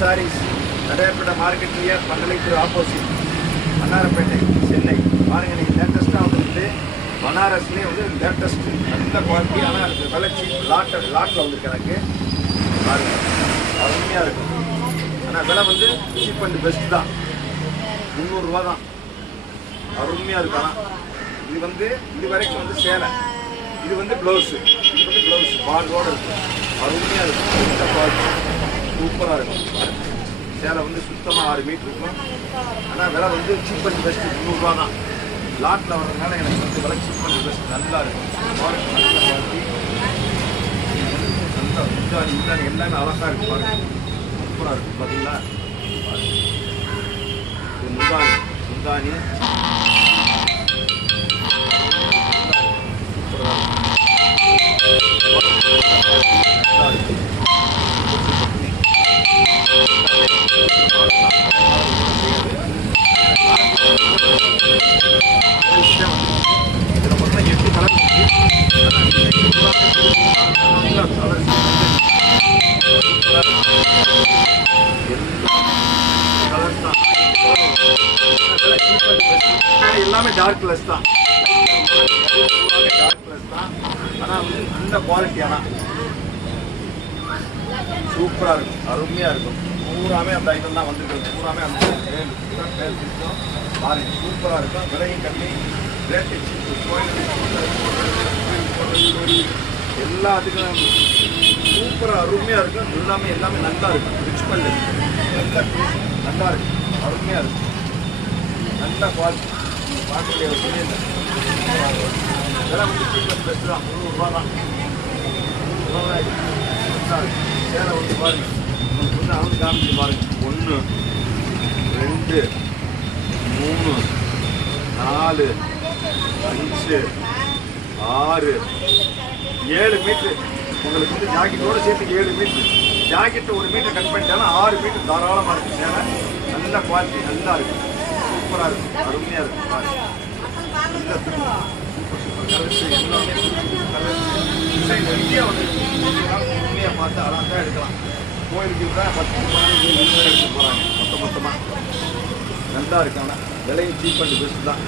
சாரீஸ் நடையப்பட்ட market near பண்டலைக்கு opposite Vannarapettai Chennai. பாருங்கள், நீங்கள் லேட்டஸ்ட்டாக வந்துட்டு பனாரஸ்லேயே வந்து லேட்டஸ்ட் நல்ல குவாலிட்டி. ஆனால் எனக்கு விளைச்சி லாட்டில் வந்துருக்கு எனக்கு. பாருங்கள், அருமையாக இருக்கும். ஆனால் விலை வந்து சீப் அண்ட் பெஸ்ட் தான். 300 ரூபா தான். அருமையாக இருக்கும். ஆனால் இது வந்து இது வரைக்கும் வந்து சேலை, இது வந்து ப்ளவுஸு, இது வந்து ப்ளவுஸ் பார்டரோடு இருக்கும். அருமையாக இருக்கும். இந்த குவாலிட்டி சூப்பராக இருக்கும். சேலை வந்து சுத்தமாக 6 மீட்டர் இருக்கும். ஆனால் விலை வந்து சீப் அண்ட் பெஸ்ட்டு 300 ரூபா தான். லாட்டில் வர்றதுனால எனக்கு வந்து விலை சீப் அண்ட் பெஸ்ட் நல்லா இருக்கும். குவாலிட்டி நல்ல குவாலிட்டி. நல்லா முந்தானி எல்லாமே அழகாக இருக்கும். பாருங்கள், சூப்பராக இருக்கும். பார்த்தீங்களா, இது முந்தானி சூப்பராக நல்லா இருக்கும். இதில் பார்த்தா 8 கலர் எல்லாமே டார்க் கலர்ஸ் தான். டார்க் கலர்ஸ் தான். ஆனால் வந்து நல்ல குவாலிட்டி. ஆனால் சூப்பராக இருக்கும். அருமையாக இருக்கும். பூராமே அந்த ஐட்டம் தான் வந்துருக்குது. பூராமே அந்த இருக்கும். பாருங்க, சூப்பராக இருக்கும். விலையும் கம்மி, ரேட்டு எல்லாத்துக்கும் சூப்பராக அருமையாக இருக்கும். எல்லாமே நல்லா இருக்கும். ரிச் பல்லு நல்லா நல்லா இருக்கும். அருமையாக இருக்கும். நல்ல குவாலிட்டி. பார்க்கக்கூடிய ஒரு விலை வந்து சீப் பெஸ்ட் தான். 300 ரூபா தான். 300 ரூபா நல்லா இருக்கும். சேலை வந்து பாருங்கள், உங்களுக்கு வந்து அளந்து காமிச்சு பாருங்கள். 1 2 3 4 5 6 7 மீட்ரு. உங்களுக்கு வந்து ஜாக்கெட்டோடு சேர்த்து 7 மீட்ரு. ஜாக்கெட்டு 1 மீட்டர் கட் பண்ணிட்டாலும் 6 மீட்டர் தாராளமாக இருக்கும். சேலை நல்ல குவாலிட்டி, நல்லா இருக்கும். சூப்பராக இருக்கும். அருமையாக இருக்கும். பாருங்கள், நல்ல சூப்பர் கலர்ஸ் எல்லாமே டிசைன் நிறைய வந்து உண்மையாக பார்த்து அழகாக எடுக்கலாம். கோயிலுக்கு தான் 10 எடுத்து போகிறாங்க மொத்தமாக. நல்லா இருக்கு. ஆனால் விலையும் சீப் அண்ட் பெஸ்ட் தான்.